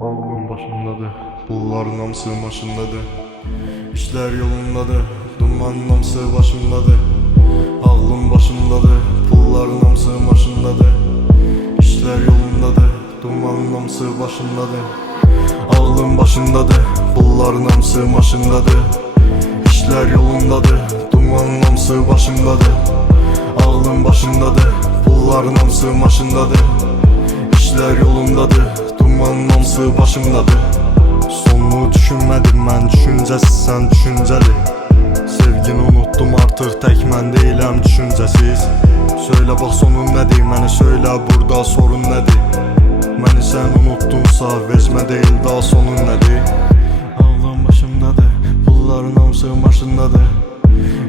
Ağlım başımdadır, pulların hamısı maşındadır. İşler yolundadır, dumanın hamısı başımdadır. Ağlım başımdadır, pulların hamısı maşındadır. İşler yolundadır, dumanın hamısı başımdadır. Ağlım başımdadır, pulların hamısı maşındadır. İşler yolundadır, dumanın hamısı başımdadır. Ağlım başımdadır, pulların hamısı maşındadır. İşler yolundadır, dumanın hamısı başımdadır. Sonunu düşünmedim mən, düşüncəsiz sən düşüncəli. Sevgini unuttum artıq, tək mən deyiləm düşüncəsiz. Söylə bax sonun nədir, mənə söylə burada sorun nədir? Məni sən unutdunsa vecmə deyil daha sonun nədir? Ağlım başımdadır, pulların hamısı maşındadır.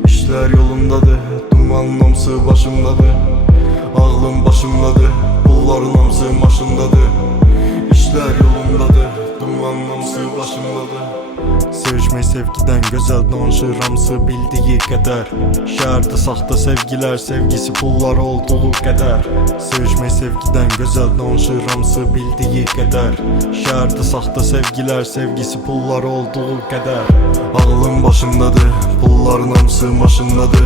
İşlər yolundadır, dumanın hamısı başımdadır. Ağlım başımdadır, pulların hamısı maşındadır. İşlər yolundadır, dumanın hamısı başımdadır. Sevişmək sevgidən gözəl danışır hamısı bildiyi qədər. Şəhərdə saxta sevgilər, sevgisi pullar olduğu qədər. Sevişmək sevgidən gözəl danışır hamısı bildiyi qədər. Şəhərdə saxta sevgilər, sevgisi pullar olduğu qədər. Ağlım başımdadır, pulların hamısı maşındadır.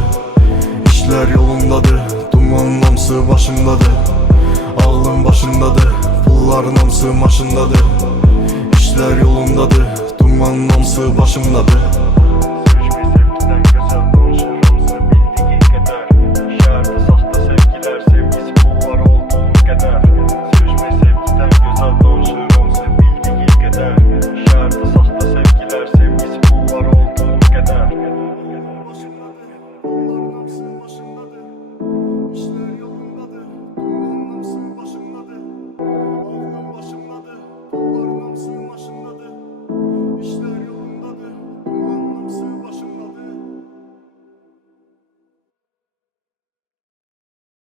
İşlər yolundadır, dumanın hamısı başımdadır. Ağlım başımdadır, pulların hamısı maşındadır. İşlər yolundadır, dumanın hamısı başımdadır.